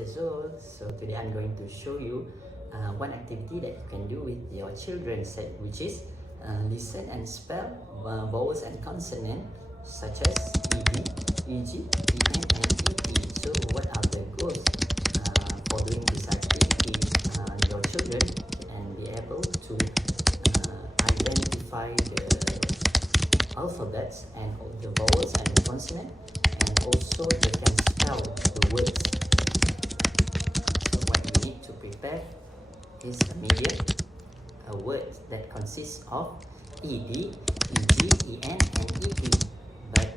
years old. So today I'm going to show you one activity that you can do with your children, which is listen and spell vowels and consonant such as ED, EG, EN and ET. So what are the goals for doing this activity? Your children can be able to identify the alphabets and the vowels and the consonant, and also they can spell the words. So what you need to prepare is a medium, a word that consists of ED, EG, EN and ET. But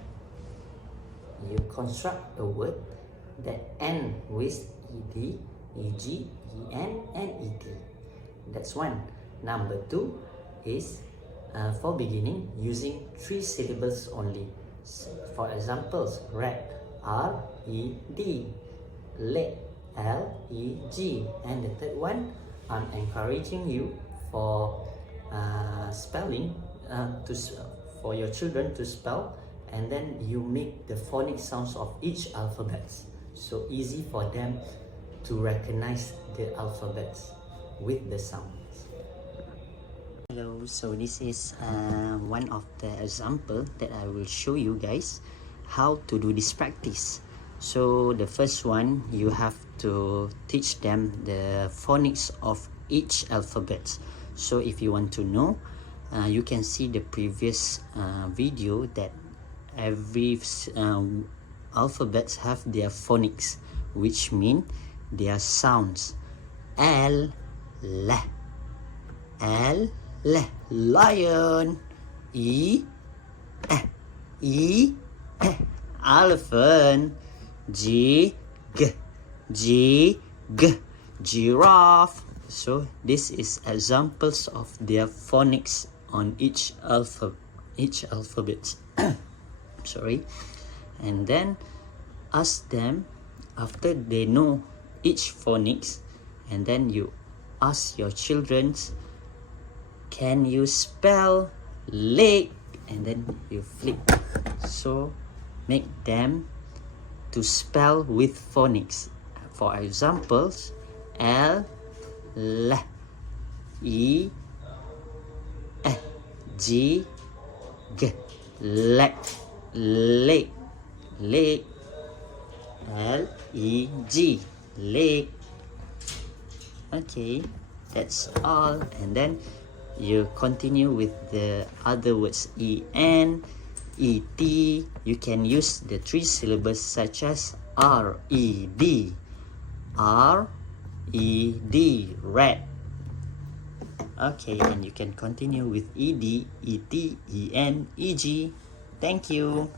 you construct a word that ends with ED, EG, EN and ET. That's one. Number two is for beginning, using 3 syllables only. For examples, red, R-E-D, leg, L-E-G, and the third one, I'm encouraging you for spelling for your children to spell, and then you make the phonic sounds of each alphabet, so easy for them to recognize the alphabets with the sounds. Hello, so this is one of the example that I will show you guys how to do this practice. So the first one, you have to teach them the phonics of each alphabet. So if you want to know, you can see the previous video that every alphabets have their phonics, which mean their sounds. L, L, lion. E, elephant. G, giraffe. So this is examples of their phonics on each alphabet. Sorry. And then ask them after they know each phonics, and then you ask your children, can you spell leg? And then you flip. So make them to spell with phonics. For examples, L, E, G, leg, L-E-G, leg. Okay, that's all. And then you continue with the other words, E-N, E-T. You can use the 3 syllables such as R-E-D, R-E-D, red. Okay, and you can continue with E-D, E-T, E-N, E-G. Thank you.